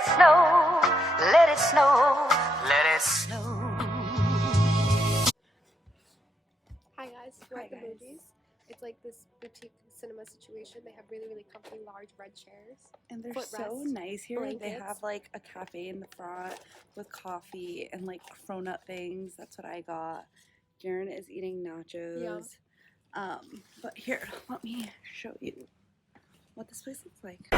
it snow, let it snow, let it snow. Hi guys, we're at the movies. It's like this boutique cinema situation. They have really, really comfy, large red chairs. And they're footrest, so nice here. blankets. They have like a cafe in the front with coffee and like fro-nut things. That's what I got. Karen is eating nachos. Yeah. But here, let me show you what this place looks like.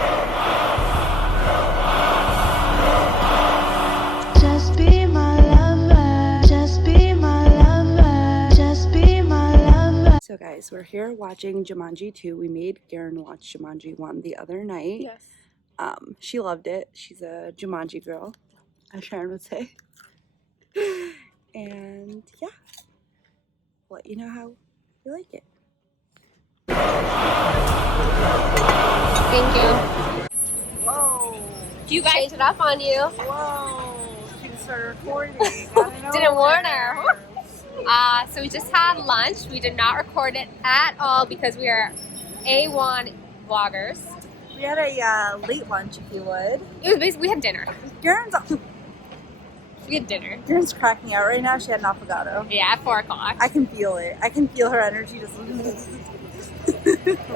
Just be my lover, just be my lover, just be my lover. So guys, we're here watching Jumanji 2. We made Karen watch Jumanji 1 the other night. Yes. She loved it. She's a Jumanji girl, as Sharon would say. And yeah, I'll let you know how you like it. Thank you. Whoa! You guys changed it up on you. Whoa! She just started recording. Didn't warn her. So we just had lunch. We did not record it at all because we are A1 vloggers. We had a late lunch, if you would. It was basically, we had dinner. We had dinner. Karen's cracking out right now. She had an avocado. Yeah, at 4 o'clock. I can feel it. I can feel her energy just.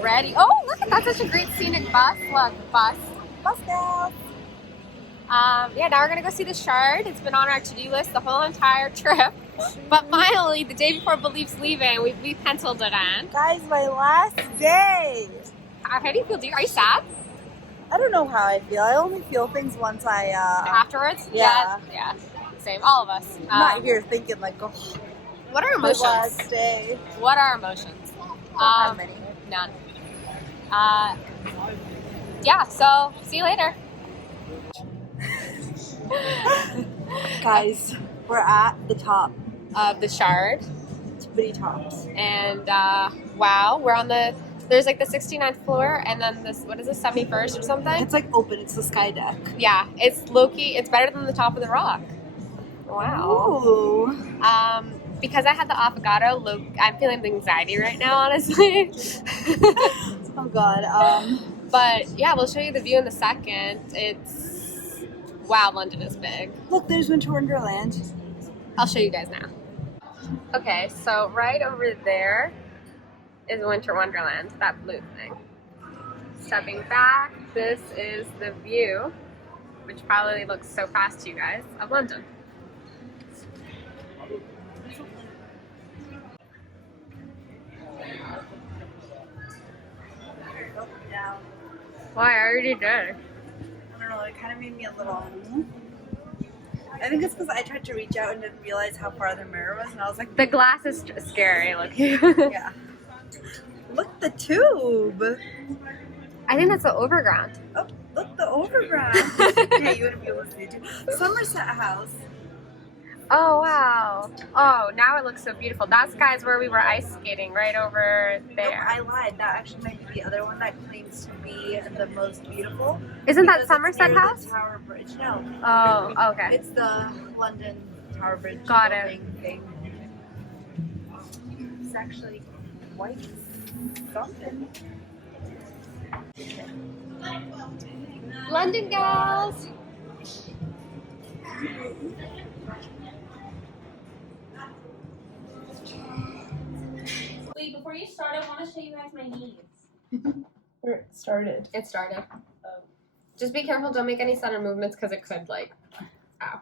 Ready. Oh, look, that's such a great scenic bus. Look, bus. Bus now. Yeah, now we're gonna go see the Shard. It's been on our to-do list the whole entire trip. But finally, the day before Belief's leaving, we penciled it in. Guys, my last day. How do you feel? Are you sad? I don't know how I feel. I only feel things once I Afterwards? Yeah. Yeah. Same. All of us. I'm not here thinking like, oh, What are my emotions? last day. What are emotions? How many? None. Yeah, so see you later. Guys, we're at the top. Of the Shard. Tippity tops. And wow, we're on there's like the 69th floor and then this, what is this, 71st or something? It's like open. It's the sky deck. Yeah, it's low-key, it's better than the top of the rock. Wow. Ooh. Because I had the avocado, I'm feeling the anxiety right now, honestly. Oh God. But yeah, we'll show you the view in a second. Wow, London is big. Look, there's Winter Wonderland. I'll show you guys now. Okay, so right over there is Winter Wonderland, that blue thing. Stepping back, this is the view, which probably looks so fast to you guys, of London. Why? I already did. I don't know, it kind of made me a little. I think it's because I tried to reach out and didn't realize how far the mirror was, and I was like, The glass is scary looking. yeah. Look, the tube. I think that's the overground. Oh, look, the overground. Yeah, you wouldn't be able to see it too. Somerset House. Oh, wow. Oh, now it looks so beautiful. That's, guys, where we were ice skating, right over there. Nope, I lied. That actually might be the other one that claims to be the most beautiful. Isn't that Because it's Somerset near House? The Tower Bridge. No. Oh, okay. It's the London Tower Bridge. Got it. building thing. It's actually quite something. London gals. Wait, before you start, I want to show you guys my knees. Where it started. It started. Just be careful, don't make any sudden movements because it could, like, ow.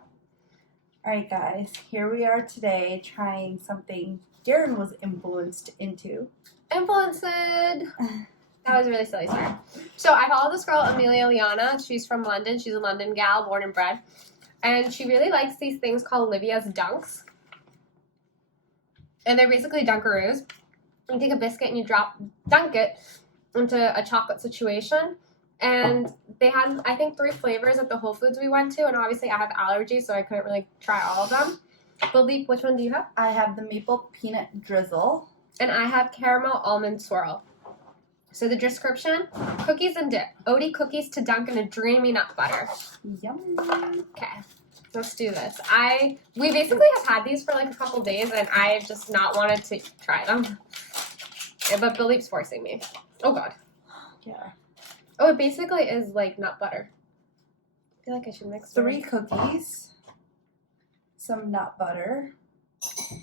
Alright guys, here we are today trying something Karen was influenced into. Influenced. That was really silly, sorry. So I follow this girl, Amelia Liana. She's from London. She's a London gal, born and bred. And she really likes these things called Livia's Dunks. And they're basically Dunkaroos. You take a biscuit and you dunk it into a chocolate situation. And they had, I think, 3 flavors at the Whole Foods we went to. And obviously I have allergies, so I couldn't really try all of them. Baldeep, which one do you have? I have the maple peanut drizzle. And I have caramel almond swirl. So the description, cookies and dip. Oaty cookies to dunk in a dreamy nut butter. Yum. Okay, let's do this. We basically have had these for like a couple days and I just not wanted to try them. Yeah, but Belief's forcing me. Oh God. Yeah. Oh, it basically is like nut butter. I feel like I should mix 3 cookies, some nut butter.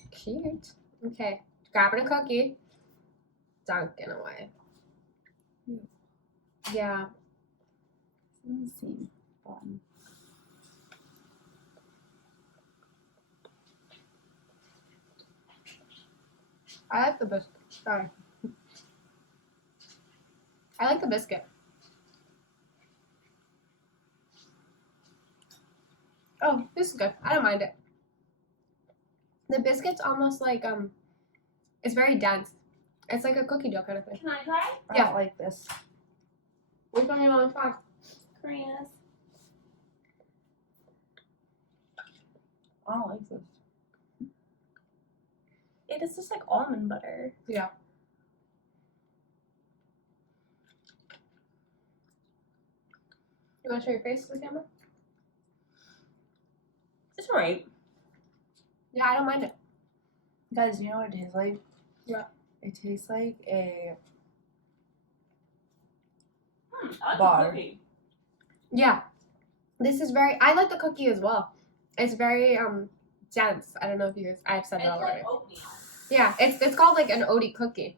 Cute. Okay, grabbing a cookie, dunking away. Yeah. Doesn't seem fun. I like the biscuit. Sorry. I like the biscuit. Oh, this is good. I don't mind it. The biscuit's almost like it's very dense. It's like a cookie dough kind of thing. Can I try? I Yeah. don't like this. Which one you want to try? Korea's. I don't like this. It is just like almond butter. Yeah. You want to show your face to the camera? It's alright. Yeah, I don't mind it. Guys, you know what it tastes like? Yeah. It tastes like a I like Bar. the cookie. Yeah. This is very. I like the cookie as well. It's very dense. I don't know if you guys. I've said It's that already. like oatmeal. Yeah, it's called like an oaty cookie.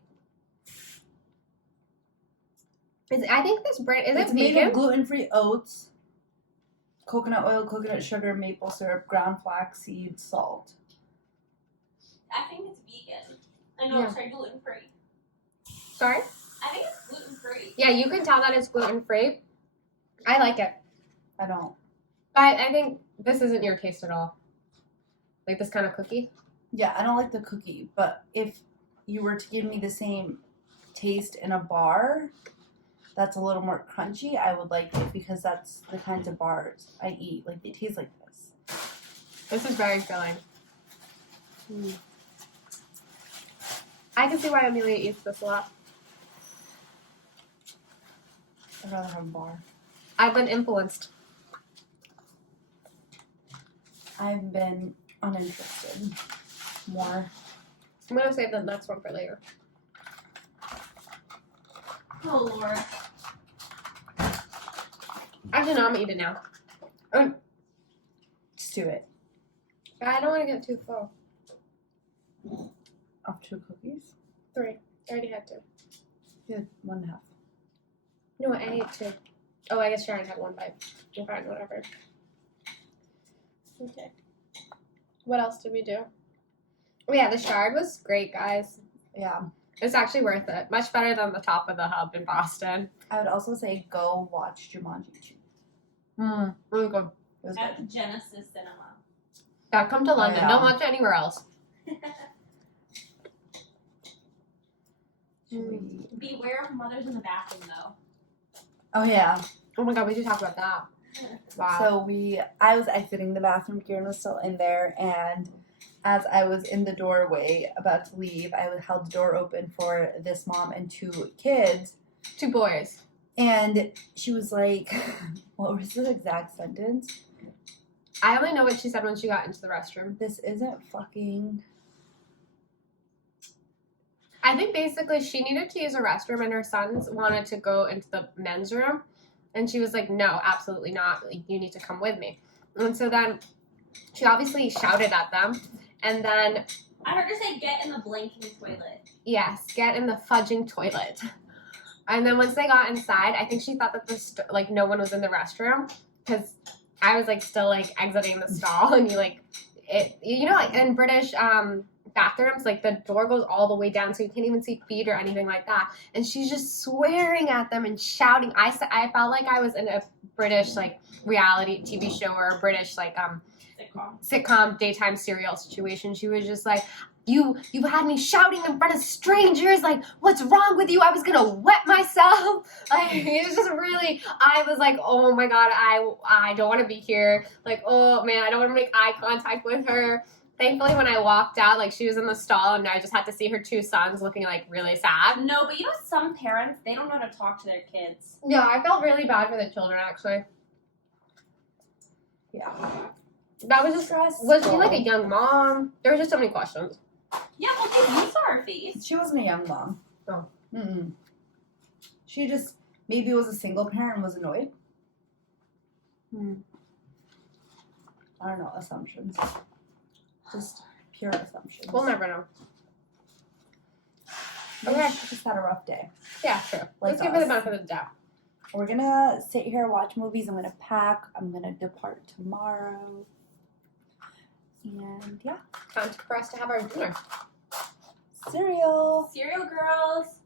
I think this brand is It's it made vegan? of gluten-free oats, coconut oil, coconut sugar, maple syrup, ground flaxseed, salt. I think it's vegan. I know it's gluten free. Sorry. I think it's gluten free. Yeah, you can tell that it's gluten free. I like it, I don't. but I think this isn't your taste at all. Like this kind of cookie. Yeah, I don't like the cookie, but if you were to give me the same taste in a bar that's a little more crunchy, I would like it because that's the kinds of bars I eat. Like, they taste like this. This is very filling. I can see why Amelia eats this a lot. I'd rather have a bar. I've been influenced. I've been uninterested. More. I'm gonna save the next one for later. Oh Lord. Actually, no, I'm eating now. Just do it. I don't want to get too full. Off 2 cookies? 3. I already had 2. Yeah, 1.5. No, I ate 2. Oh, I guess Sharon had 1 bite. You're fine, whatever. Okay. What else did we do? Oh yeah, the Shard was great, guys. Yeah. It was actually worth it. Much better than the Top of the Hub in Boston. I would also say go watch Jumanji 2. Really good. It was At good. Genesis Cinema. Yeah, come to London. yeah. Don't watch it anywhere else. Should we... Beware of mothers in the bathroom, though. Oh, yeah. Oh my god, we should talk about that. Wow. So I was exiting the bathroom, Kieran was still in there, and as I was in the doorway about to leave, I held the door open for this mom and 2 kids, 2 boys. and she was like, what was the exact sentence? I only know what she said when she got into the restroom. This isn't fucking... I think basically she needed to use a restroom and her sons wanted to go into the men's room. And she was like, no, absolutely not. Like, you need to come with me. And so then she obviously shouted at them. And then, I heard her say, get in the blinking toilet. yes, get in the fudging toilet. And then once they got inside, I think she thought that no one was in the restroom. Because I was like still like exiting the stall. And you know, like in British bathrooms, like the door goes all the way down so you can't even see feet or anything like that, and she's just swearing at them and shouting. I felt like I was in a British like reality TV show or a British like sitcom daytime serial situation. She was just like, you've had me shouting in front of strangers, like, what's wrong with you? I was gonna wet myself. Like, it was just really, I was like, oh my god, I don't want to be here. Like, oh man, I don't want to make eye contact with her. Thankfully, when I walked out, like, she was in the stall, and I just had to see her 2 sons looking, like, really sad. No, but you know some parents, they don't know how to talk to their kids. Yeah, I felt really bad for the children, actually. Yeah. That was just, was she, like, a young mom? There were just so many questions. Yeah, well, you saw her face. She wasn't a young mom. Oh. She just maybe was a single parent and was annoyed. I don't know, assumptions. Just pure assumptions. We'll never know. Maybe Okay. she just had a rough day. Yeah, true. Like Let's give her the us. benefit of the doubt. We're gonna sit here, watch movies. I'm gonna pack. I'm gonna depart tomorrow. And yeah, Time for us to have our dinner. cereal. Cereal girls.